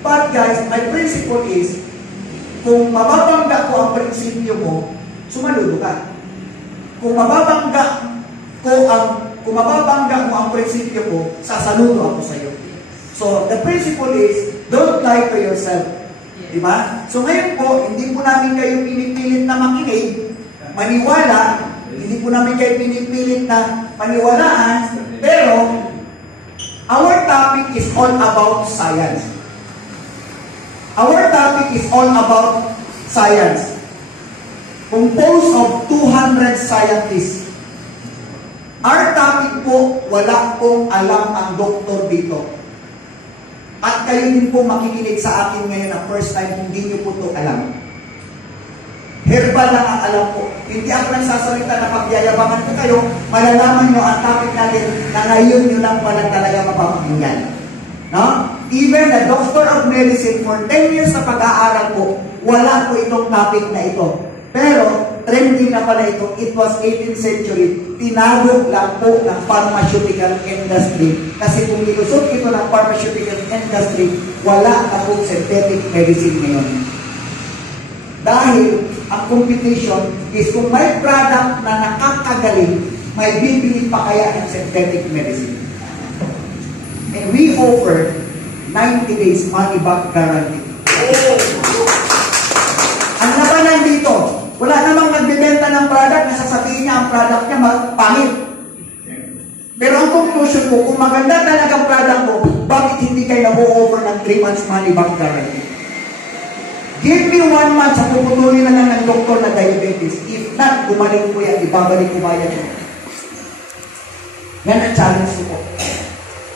But guys, my principle is, kung mababangga ko ang prinsipyo mo, sumaludo ka. Kung mababangga mo ang prinsipyo ko, sasaludo ako sa iyo. So, the principle is, don't lie to yourself. Diba? So, ngayon po, hindi po namin kayo pinipilit na makinig, maniwala, hindi po namin kayo pinipilit na paniwalaan, pero, our topic is all about science. Our topic is all about science. Composed of 200 scientists. Our topic po, wala pong alam ang doktor dito. At kayo din po makikinig sa akin ngayon na first time, hindi nyo po ito alam. Herbal lang ang alam ko. Hindi ako nagsasalita na pagyayabangan ko kayo, malalaman nyo ang topic natin na ngayon nyo lang pala talaga mapapakinggan. No? Even the Doctor of Medicine, for 10 years na pag-aaral ko, wala po itong topic na ito. Pero, trending na pala ito, it was 18th century, tinago lang po ng pharmaceutical industry. Kasi kung ilusot ito ng pharmaceutical industry, wala na po synthetic medicine ngayon. Dahil, ang competition is kung may product na nakakagaling, may bibili pa kaya ng synthetic medicine. And we offer 90 days money-back guarantee. Ang labanan dito, wala namang nagbibenta ng product na sasabihin niya ang product niya pangit. Pero ang conclusion ko, kung maganda talaga ang product ko, bakit hindi kayo nag-o-offer ng 3 months money-back guarantee? Give me 1 month sa puputulin na lang ng doktor na diabetes. If not, gumaling ko yan, ibabalik ko ba yan? Yan ang challenge ko po.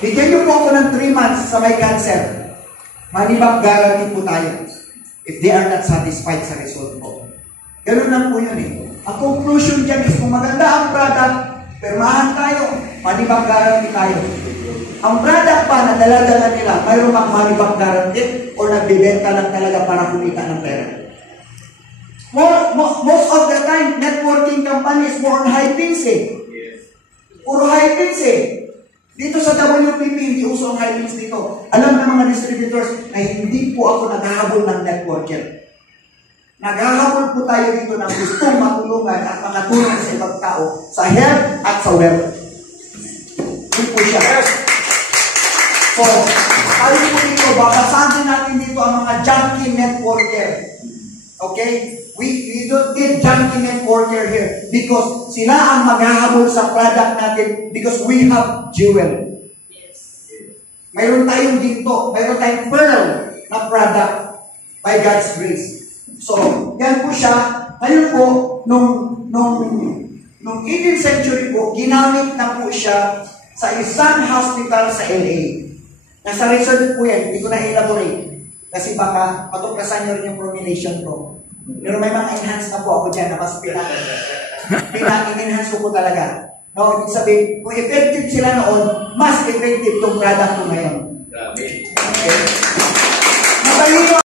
Bigyan niyo po ako ng 3 months sa may cancer. Money-back guarantee po tayo. If they are not satisfied sa result po. Ganun lang po yun eh. Ang conclusion dyan is kung maganda ang product, permahan tayo, money-back guarantee tayo. Ang product pa na dala-dala nila, mayroon mang money-back guarantee o nagbibenta lang talaga para kumita ng pera. Most of the time, networking companies more on high things eh. Puro high things eh. Dito sa WPP, hindi uso ang high things dito. Alam ng mga distributors na hindi po ako naghahabol ng networker. Naghahabol po tayo dito ng gustong matulungan at makatulong sa ibang tao sa health at sa wealth. Yun po siya. So, tayo po dito, babasahin natin dito ang mga junkie networker. Okay? We don't need junkie networker here because sila ang maghahabol sa product natin because we have jewel. Mayroon tayong dito, mayroon tayong pearl na product by God's grace. So, yan po siya. Ngayon po, nung 18th century po, ginamit na po siya sa isang hospital sa LA. Nasa research po yan, hindi ko na elaborate. Kasi baka patuklasan nyo rin yung formulation ko. Pero may mga enhance na po ako dyan na mas pinag-enhance ko talaga. No, ibig sabihin, kung effective sila noon, mas effective itong product ko ngayon. Okay?